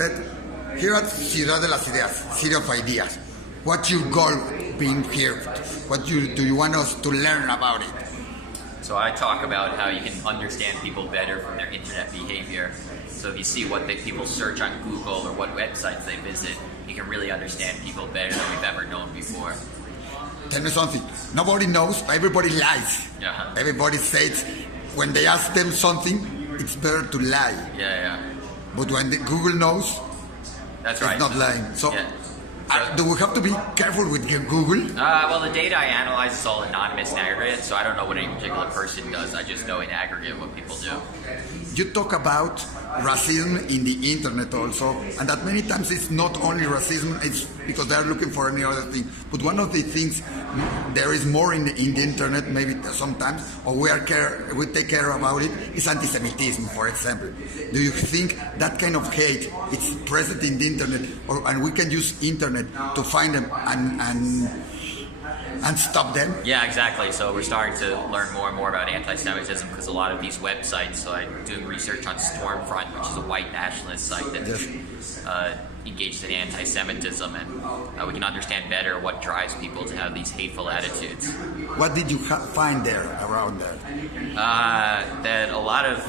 said, here at Ciudad de las Ideas, City of Ideas, what's your goal being here? What do you want us to learn about it? So I talk about how you can understand people better from their internet behavior. So if you see what people search on Google or what websites they visit, you can really understand people better than we've ever known before. Tell me something. Nobody knows. Everybody lies. Yeah. Everybody says when they ask them something, it's better to lie. Yeah. But when Google knows, that's right. It's not lying. So, yeah. Do we have to be careful with Google? Well, the data I analyze is all anonymous and aggregate, so I don't know what any particular person does. I just know in aggregate what people do. You talk about racism in the internet also, and that many times it's not only racism, it's because they're looking for any other thing. But one of the things there is more in the internet, maybe sometimes, or we take care about it, is anti-Semitism, for example. Do you think that kind of hate is present in the internet, and we can use internet to find them and stop them? Yeah, exactly. So we're starting to learn more and more about anti-Semitism because a lot of these websites, so I'm doing research on Stormfront, which is a white nationalist site that's engaged in anti-Semitism, and we can understand better what drives people to have these hateful attitudes. What did you find there, around there? That a lot of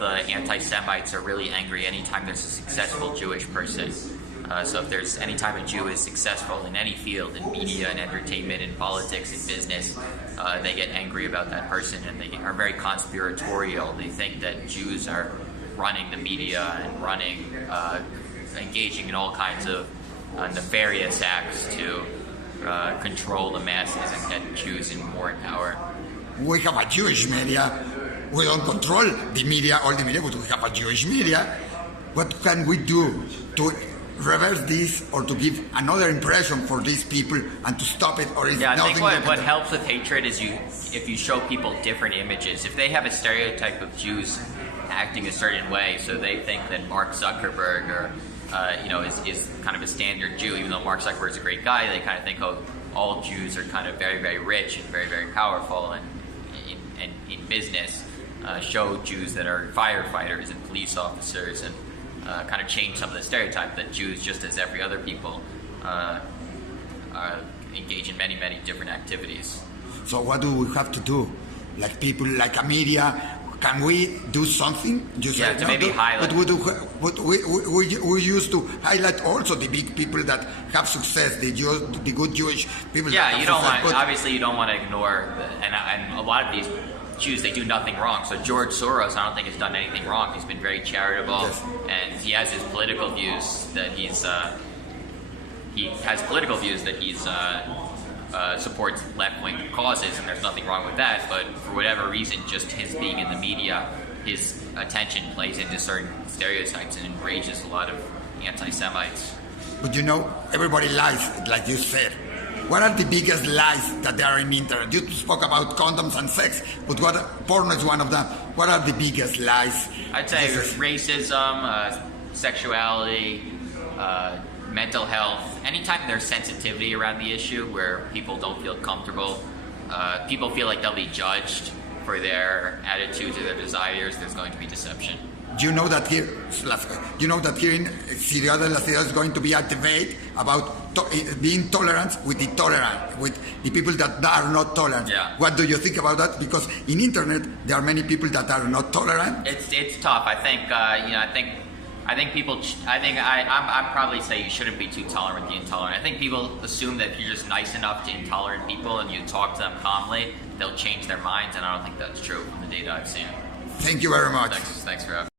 the anti-Semites are really angry anytime there's a successful Jewish person. So if there's anytime a Jew is successful in any field, in media and entertainment, in politics, in business, they get angry about that person, and they are very conspiratorial. They think that Jews are running the media and engaging in all kinds of nefarious acts to control the masses and get Jews more in power. We have a Jewish media. We don't control the media, all the media, but we have a Jewish media. What can we do to reverse this, or to give another impression for these people and to stop it? Or is I nothing think what helps with hatred is if you show people different images. If they have a stereotype of Jews acting a certain way, so they think that Mark Zuckerberg is kind of a standard Jew, even though Mark Zuckerberg is a great guy, they kind of think, oh, all Jews are kind of very, very rich and very, very powerful, and in business show Jews that are firefighters and police officers, and kind of change some of the stereotype that Jews, just as every other people, engage in many, many different activities. So what do we have to do? Like people, like a media, can we do something? Maybe highlight. But we used to highlight also the big people that have success, the good Jewish people. Yeah, you don't want. Obviously, you don't want to ignore, and a lot of these Jews, they do nothing wrong. So George Soros, I don't think has done anything wrong. He's been very charitable, yes. And he has his political views that supports left-wing causes, and there's nothing wrong with that. But for whatever reason, just his being in the media, his attention plays into certain stereotypes and enrages a lot of anti-Semites. But everybody lies, like you said. What are the biggest lies that there are in the internet? You spoke about condoms and sex, but porn is one of them. What are the biggest lies? I'd say racism, sexuality, mental health. Anytime there's sensitivity around the issue where people don't feel comfortable, people feel like they'll be judged for their attitudes or their desires, there's going to be deception. You know that here in Ciudad de las Ideas is going to be a debate about being tolerant with the people that are not tolerant. Yeah. What do you think about that? Because in internet there are many people that are not tolerant. It's tough. I think I'd probably say you shouldn't be too tolerant with the intolerant. I think people assume that if you're just nice enough to intolerant people and you talk to them calmly, they'll change their minds, and I don't think that's true from the data I've seen. Thank you very much. Thanks for having me.